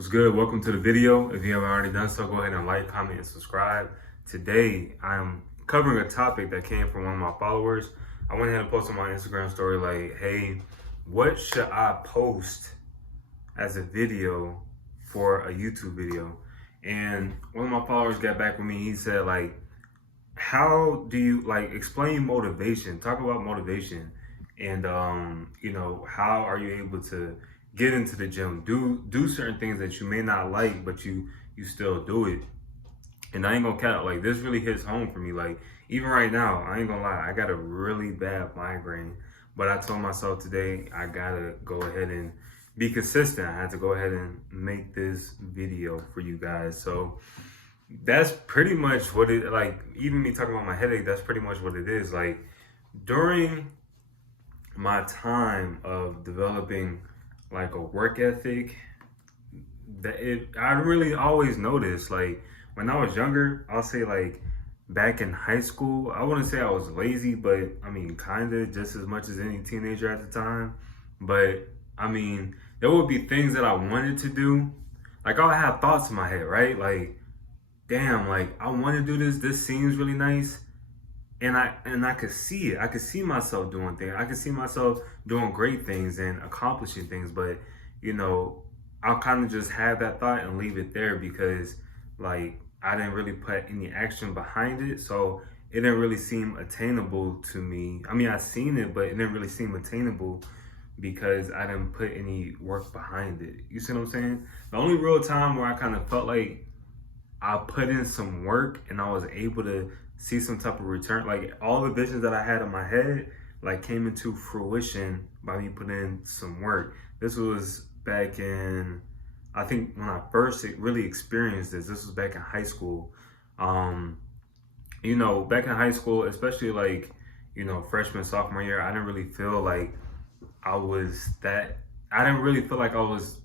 What's good? Welcome to the video. If you haven't already done so, go ahead and like, comment, and subscribe. Today, I'm covering a topic that came from one of my followers. I went ahead and posted my Instagram story like, hey, what should I post as a video for a YouTube video? And one of my followers got back with me. He said like, how do you explain motivation? Talk about motivation, and how are you able to get into the gym, do certain things that you may not like, but you still do it. And I ain't gonna count, like, this really hits home for me. Like, even right now, I ain't gonna lie, I got a really bad migraine, but I told myself today I gotta go ahead and be consistent. I had to go ahead and make this video for you guys. So that's pretty much what it, like, even me talking about my headache, that's pretty much what it is. Like, during my time of developing like a work ethic, I really always noticed, like, when I was younger, I'll say, like, back in high school, I wouldn't say I was lazy, but I mean, kind of just as much as any teenager at the time. But I mean, there would be things that I wanted to do. Like, I'll have thoughts in my head, right? Like, damn, like, I want to do this. This seems really nice. And I could see it. I could see myself doing things. I could see myself doing great things and accomplishing things. But, I'll kind of just have that thought and leave it there because, like, I didn't really put any action behind it. So it didn't really seem attainable to me. I mean, I seen it, but it didn't really seem attainable because I didn't put any work behind it. You see what I'm saying? The only real time where I kind of felt like I put in some work and I was able to see some type of return, like, all the visions that I had in my head, like, came into fruition by me putting in some work. This was back in, I think when I first really experienced this was back in high school. Back in high school, especially like, freshman, sophomore year, I didn't really feel like I didn't really feel like I was,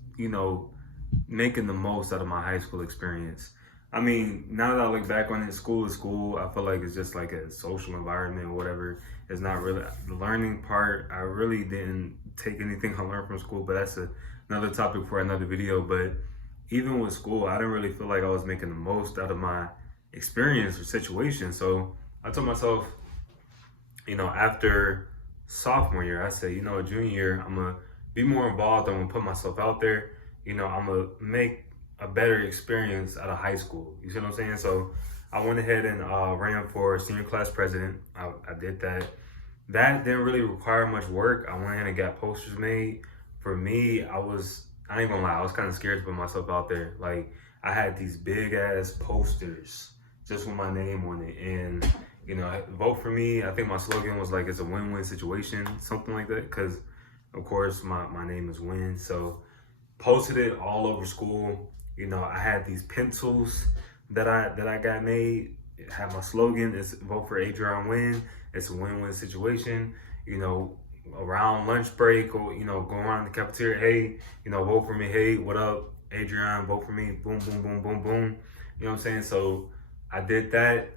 making the most out of my high school experience. I mean, now that I look back on it, school is school. I feel like it's just like a social environment or whatever. It's not really the learning part. I really didn't take anything I learned from school, but that's another topic for another video. But even with school, I didn't really feel like I was making the most out of my experience or situation. So I told myself, after sophomore year, I said, junior year, I'm gonna be more involved. I'm gonna put myself out there. I'm gonna make a better experience out of high school. You see what I'm saying? So I went ahead and ran for senior class president. I did that. That didn't really require much work. I went ahead and got posters made. For me, I ain't gonna lie, I was kind of scared to put myself out there. Like, I had these big ass posters just with my name on it. And, vote for me. I think my slogan was like, it's a win-win situation, something like that. Cause of course my name is Win. So posted it all over school. I had these pencils that I got made. It had my slogan, it's vote for Adrian Win. It's a win-win situation. Around lunch break or, going around the cafeteria, hey, vote for me. Hey, what up, Adrian, vote for me. Boom, boom, boom, boom, boom. You know what I'm saying? So I did that.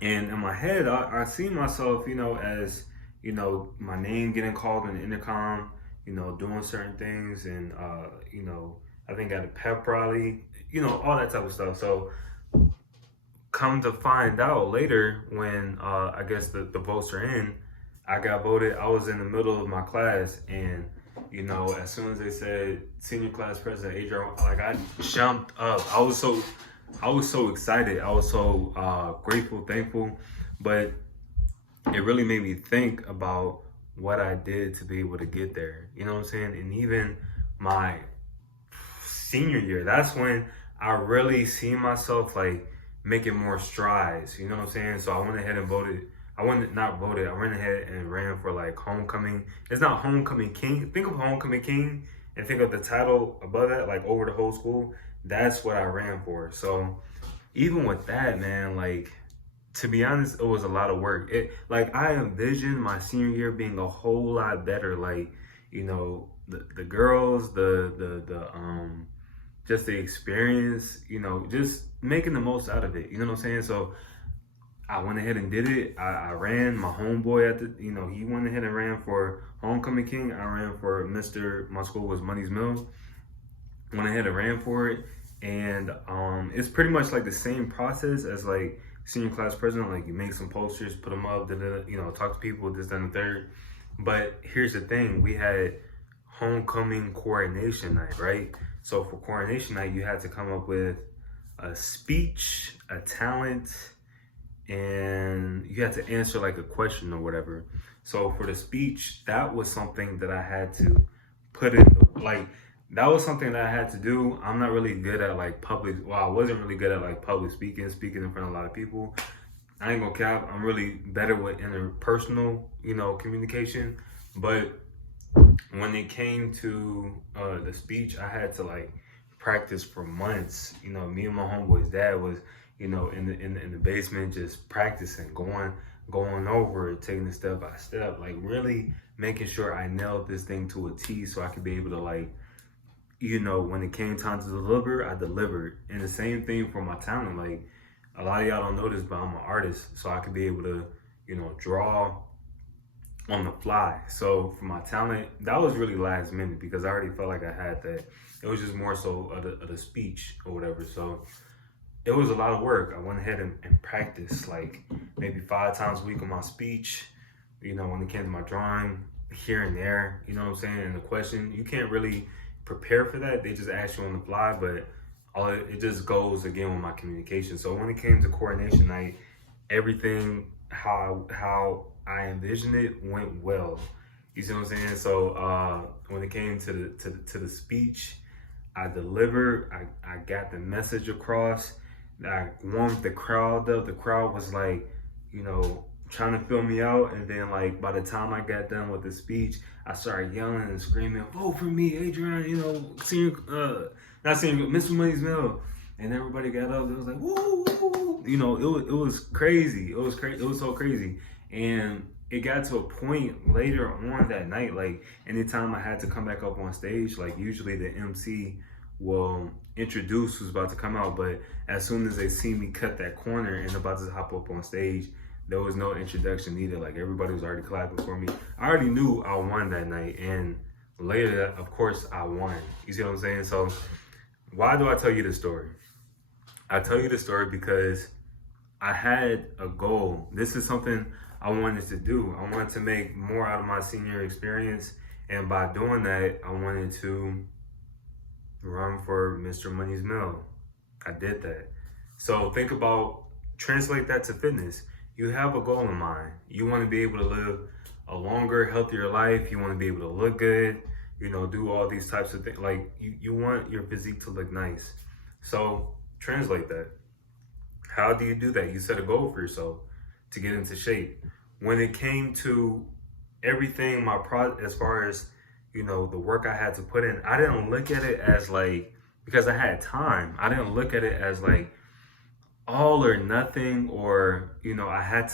And in my head, I see myself, as, my name getting called in the intercom, doing certain things. And, I think at a pep rally, all that type of stuff. So come to find out later when I guess the votes are in, I got voted. I was in the middle of my class, and as soon as they said senior class president Adrian, like, I jumped up. I was so excited. I was so grateful, thankful, but it really made me think about what I did to be able to get there. You know what I'm saying? And even my senior year, that's when I really see myself like making more strides. You know what I'm saying? So I went ahead and voted. I went ahead and ran for like homecoming. It's not homecoming king. Think of homecoming king and think of the title above that, like over the whole school. That's what I ran for. So even with that, man, like, to be honest, it was a lot of work. Like, I envisioned my senior year being a whole lot better. Like, the girls, just the experience, just making the most out of it. You know what I'm saying? So I went ahead and did it. I ran. My homeboy he went ahead and ran for homecoming king. I ran for my school was Money's Mill. went ahead and ran for it. And it's pretty much like the same process as like senior class president. Like you make some posters, put them up, talk to people, this, that, and the third. But here's the thing: we had homecoming coronation night, right? So for coronation night, you had to come up with a speech, a talent, and you had to answer like a question or whatever. So for the speech, that was something that I had to put in, like, that was something that I had to do. I'm not really good at like I wasn't really good at like public speaking in front of a lot of people. I ain't gonna cap, I'm really better with interpersonal, communication. But when it came to the speech, I had to like practice for months. Me and my homeboy's dad was, in the basement just practicing, going over it, taking it step by step, like really making sure I nailed this thing to a T so I could be able to like, when it came time to deliver, I delivered. And the same thing for my talent. Like a lot of y'all don't know this, but I'm an artist, so I could be able to, draw on the fly. So for my talent, that was really last minute because I already felt like I had that. It was just more so of the speech or whatever. So it was a lot of work. I went ahead and practiced like maybe 5 times a week on my speech. When it came to my drawing, here and there, you know what I'm saying? And the question, you can't really prepare for that. They just ask you on the fly, but it just goes again with my communication. So when it came to coronation night, everything how I envisioned it went well. You see what I'm saying? So when it came to the speech, I delivered. I got the message across. I warmed the crowd up. The crowd was like, trying to fill me out. And then like by the time I got done with the speech, I started yelling and screaming, "Vote for me, Adrian!" Senior, not senior, Mr. Money's Mill. And everybody got up. It was like, woo, woo, woo. It was crazy. It was crazy. It was so crazy. And it got to a point later on that night, like anytime I had to come back up on stage, like usually the MC will introduce who's about to come out, but as soon as they see me cut that corner and about to hop up on stage, there was no introduction needed. Like everybody was already clapping for me. I already knew I won that night, and later, of course, I won. You see what I'm saying? So why do I tell you this story? I tell you this story because I had a goal. This is something I wanted to do. I wanted to make more out of my senior experience. And by doing that, I wanted to run for Mr. Money's Mill. I did that. So think about, translate that to fitness. You have a goal in mind. You want to be able to live a longer, healthier life. You want to be able to look good, do all these types of things. Like you want your physique to look nice. So translate that. How do you do that? You set a goal for yourself to get into shape. When it came to everything, as far as, the work I had to put in, I didn't look at it as like, because I had time, I didn't look at it as like all or nothing, or, I had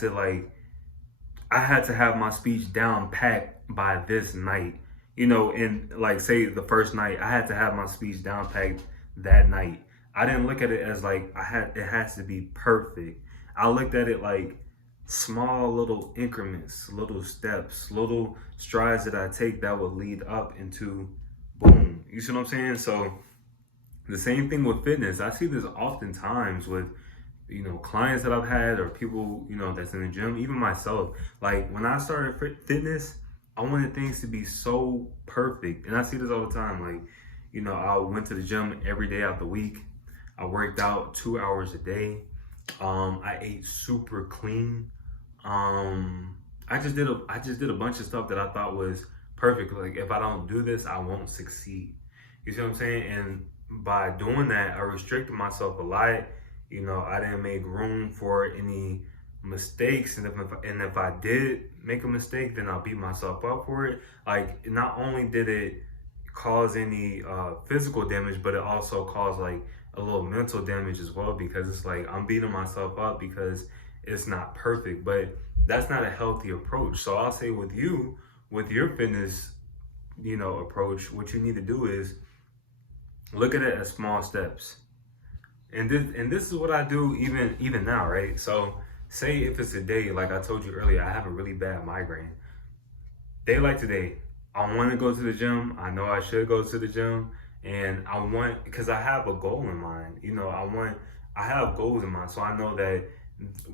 to have my speech down packed by this night, and like say the first night, I had to have my speech down packed that night. I didn't look at it as like it has to be perfect. I looked at it like small little increments, little steps, little strides that I take that would lead up into boom. You see what I'm saying? So the same thing with fitness. I see this oftentimes with, clients that I've had or people, that's in the gym, even myself. Like when I started fitness, I wanted things to be so perfect. And I see this all the time. Like, I went to the gym every day out the week. I worked out 2 hours a day. I ate super clean. I just did a bunch of stuff that I thought was perfect. Like if I don't do this, I won't succeed. You see what I'm saying? And by doing that, I restricted myself a lot. I didn't make room for any mistakes. And if I did make a mistake, then I'll beat myself up for it. Like not only did it cause any physical damage, but it also caused like a little mental damage as well, because it's like I'm beating myself up because it's not perfect. But that's not a healthy approach. So I'll say with you, with your fitness, approach, what you need to do is look at it as small steps. And this is what I do even now, right? So say if it's a day, like I told you earlier, I have a really bad migraine. Day like today, I want to go to the gym. I know I should go to the gym. And I want, because I have a goal in mind, I have goals in mind. So I know that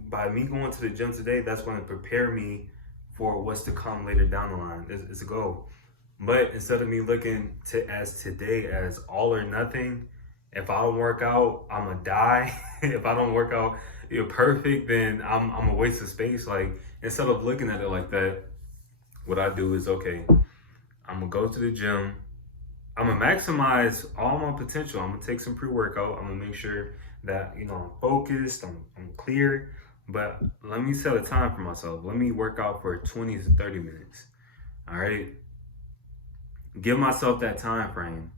by me going to the gym today, that's going to prepare me for what's to come later down the line. It's a goal. But instead of me looking to as today as all or nothing, if I don't work out, I'm gonna die. If I don't work out, you're perfect, then I'm a waste of space. Like, instead of looking at it like that, what I do is, okay, I'm gonna go to the gym. I'm gonna maximize all my potential. I'm gonna take some pre-workout. I'm gonna make sure that I'm focused. I'm clear. But let me set a time for myself. Let me work out for 20 to 30 minutes. All right. Give myself that time frame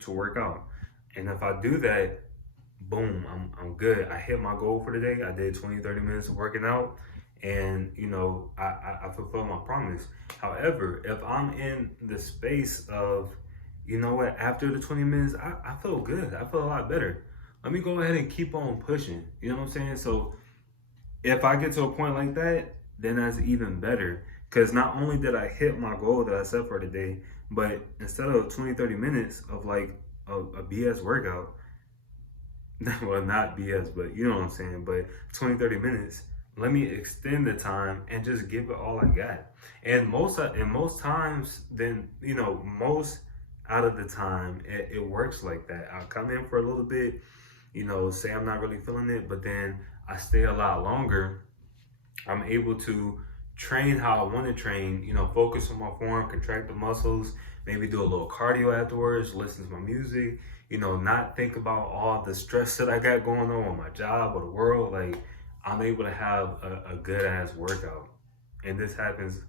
to work out. And if I do that, boom, I'm good. I hit my goal for the day. I did 20, 30 minutes of working out, and I fulfilled my promise. However, if I'm in the space of, after the 20 minutes, I feel good. I feel a lot better. Let me go ahead and keep on pushing. You know what I'm saying? So if I get to a point like that, then that's even better. Because not only did I hit my goal that I set for the day, but instead of 20, 30 minutes of like a BS workout, well, not BS, but you know what I'm saying, but 20, 30 minutes, let me extend the time and just give it all I got. And most times, then, most out of the time, it works like that. I'll come in for a little bit, say I'm not really feeling it, but then I stay a lot longer. I'm able to train how I want to train, focus on my form, contract the muscles, maybe do a little cardio afterwards, listen to my music, not think about all the stress that I got going on with my job or the world. Like, I'm able to have a good ass workout. And this happens,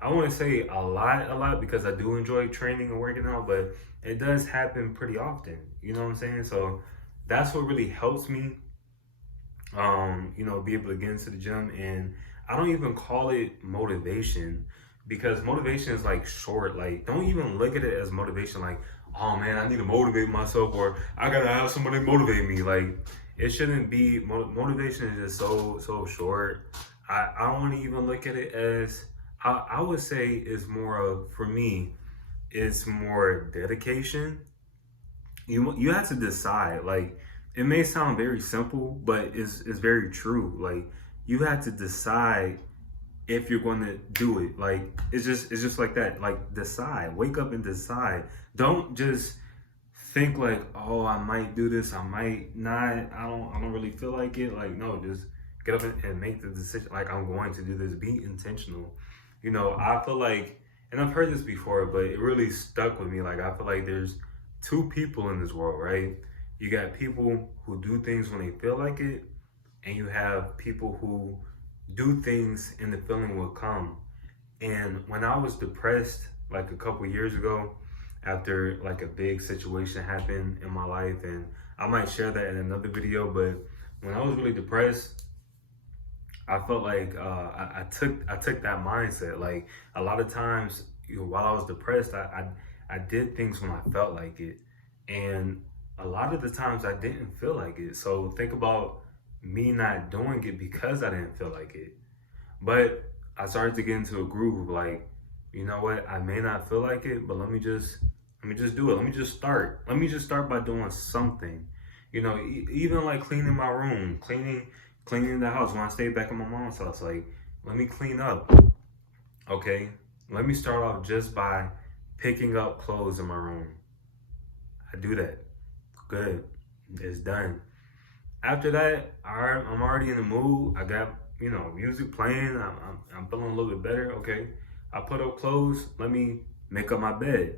I want to say a lot because I do enjoy training and working out, but it does happen pretty often. You know what I'm saying? So that's what really helps me, be able to get into the gym. And I don't even call it motivation, because motivation is like short. Like, don't even look at it as motivation. Like, oh man, I need to motivate myself, or I gotta have somebody motivate me. Like, it shouldn't be. Motivation is just so short. I don't want to even look at it as. I would say it's more of, for me, it's more dedication. You have to decide. Like, it may sound very simple, but it's very true. Like, you have to decide if you're going to do it. Like, it's just like that. Like, decide. Wake up and decide. Don't just think like, oh, I might do this, I might not. I don't really feel like it. Like, no, just get up and make the decision. Like, I'm going to do this. Be intentional. I feel like, and I've heard this before, but it really stuck with me. Like, I feel like there's two people in this world, right? You got people who do things when they feel like it, and you have people who do things and the feeling will come. And when I was depressed, like a couple years ago, after like a big situation happened in my life, and I might share that in another video, but when I was really depressed, I felt like I took that mindset. Like, a lot of times, while I was depressed, I did things when I felt like it, and a lot of the times I didn't feel like it. So think about me not doing it because I didn't feel like it. But I started to get into a groove. Like, you know what? I may not feel like it, but let me just do it. Let me just start. Let me just start by doing something. Even like cleaning my room, cleaning the house. When I stayed back in my mom's house, like, let me clean up. Okay, let me start off just by picking up clothes in my room. I do that. Good. It's done. After that, I'm already in the mood. I got, music playing. I'm feeling a little bit better. Okay, I put up clothes. Let me make up my bed.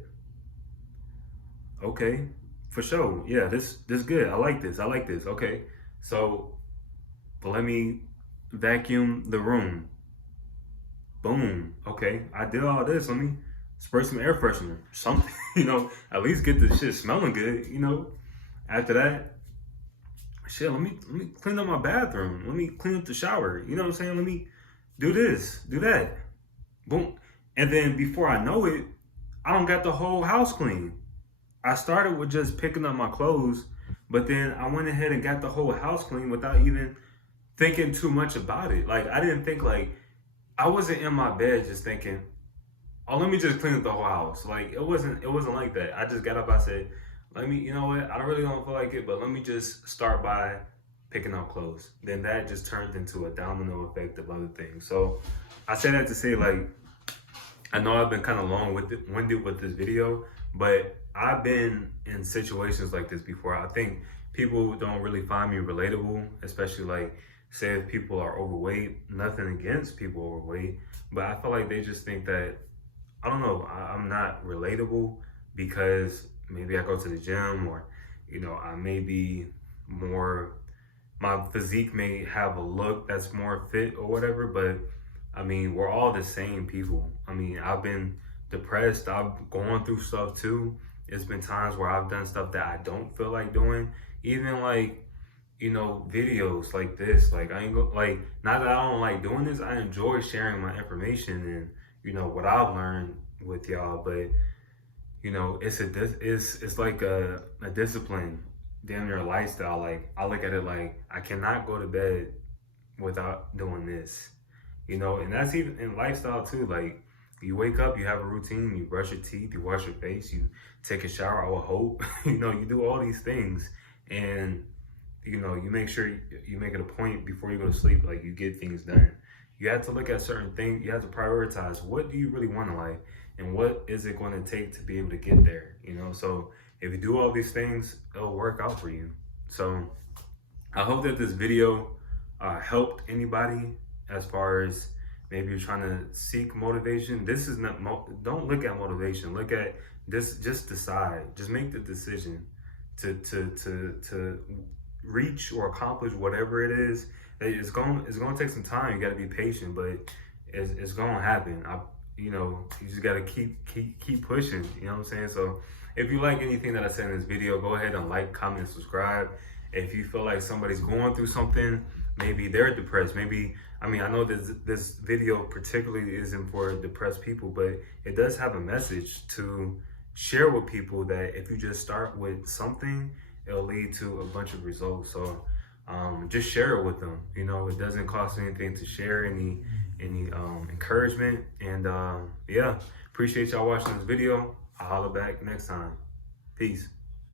Okay, for sure. Yeah, this good. I like this. Okay, so, but let me vacuum the room. Boom. Okay, I did all this. Let me spray some air freshener. Something, at least get the shit smelling good. After that, shit, let me clean up my bathroom. Let me clean up the shower. You know what I'm saying? Let me do this, do that. Boom. And then before I know it, I don't got the whole house clean. I started with just picking up my clothes, but then I went ahead and got the whole house clean without even thinking too much about it. Like, I didn't think, like, I wasn't in my bed just thinking, oh, let me just clean up the whole house. Like, it wasn't like that. I just got up, I said, let me, you know what, I really don't feel like it, but let me just start by picking out clothes. Then that just turns into a domino effect of other things. So I say that to say, like, I know I've been kind of long-winded with this video, but I've been in situations like this before. I think people don't really find me relatable, especially like, say if people are overweight. Nothing against people overweight, but I feel like they just think that, I don't know, I'm not relatable because maybe I go to the gym, or, I may be more, my physique may have a look that's more fit or whatever, but I mean, we're all the same people. I mean, I've been depressed. I've gone through stuff too. It's been times where I've done stuff that I don't feel like doing. Even like, videos like this. Like, I ain't go, like, not that I don't like doing this. I enjoy sharing my information and, what I've learned with y'all. But, it's like a discipline, damn near a lifestyle. Like, I look at it like I cannot go to bed without doing this, and that's even in lifestyle too. Like, you wake up, you have a routine, you brush your teeth, you wash your face, you take a shower, I would hope, you do all these things, and, you make sure you make it a point before you go to sleep, like, you get things done. You have to look at certain things, you have to prioritize, what do you really want in life, and what is it going to take to be able to get there, so if you do all these things, it'll work out for you. So I hope that this video helped anybody as far as maybe you're trying to seek motivation. This is not, don't look at motivation. Look at this, just decide, just make the decision to reach or accomplish whatever it is. It's going to take some time. You got to be patient, but it's going to happen. You just got to keep pushing, you know what I'm saying? So if you like anything that I said in this video, go ahead and like, comment, and subscribe. If you feel like somebody's going through something, maybe they're depressed, maybe, I know this video particularly isn't for depressed people, but it does have a message to share with people that if you just start with something, it'll lead to a bunch of results. So just share it with them. It doesn't cost anything to share any encouragement. And yeah, appreciate y'all watching this video. I'll holler back next time. Peace.